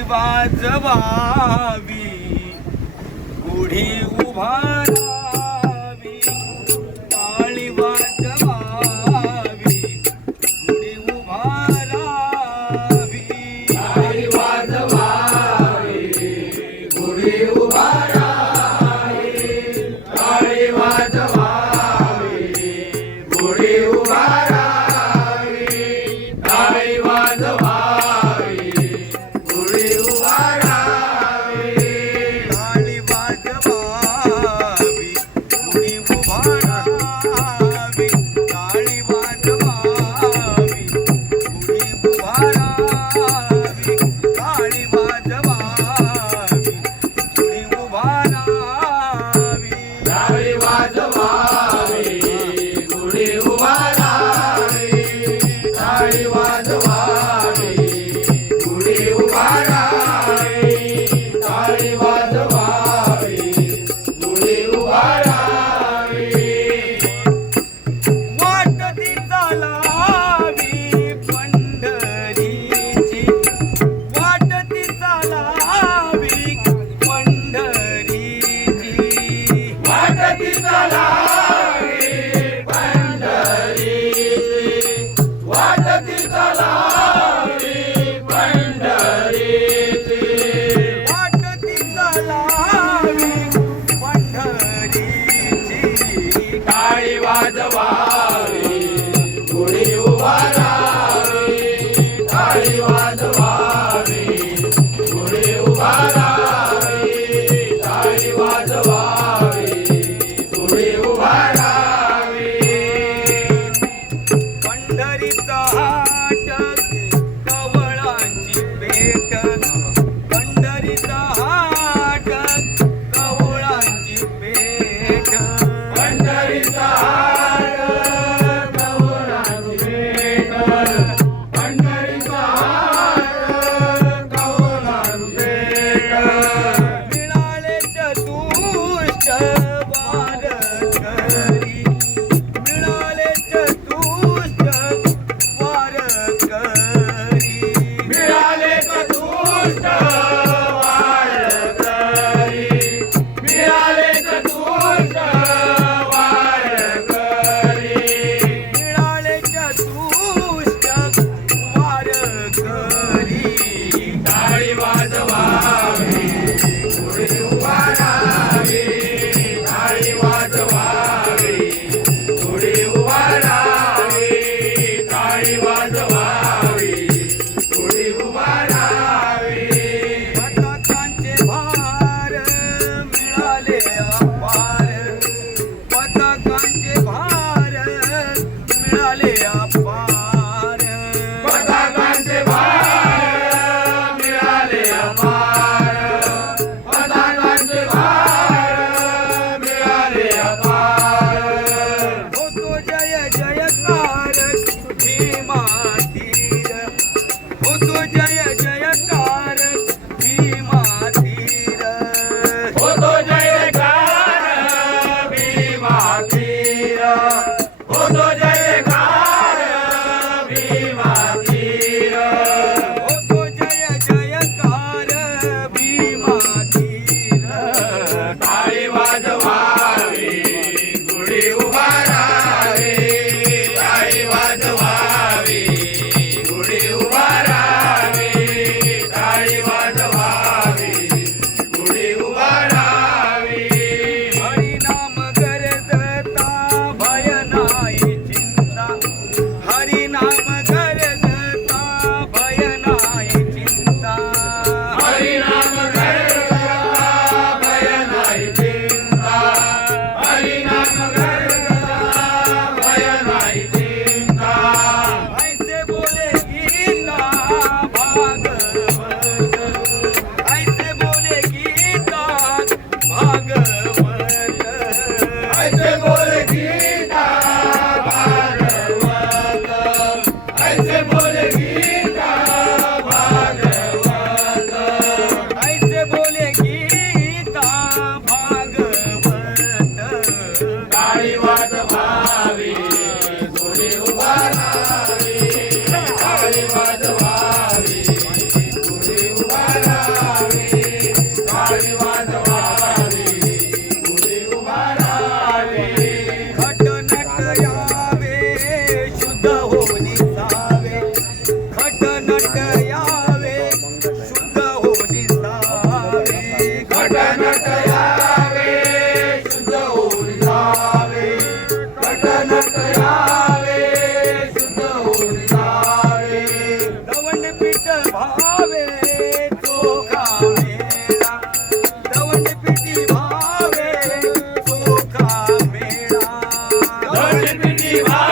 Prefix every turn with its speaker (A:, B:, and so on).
A: वाजवावी. गुढी उभा ಶಿವಾಯ एक
B: Sparta! Shiva.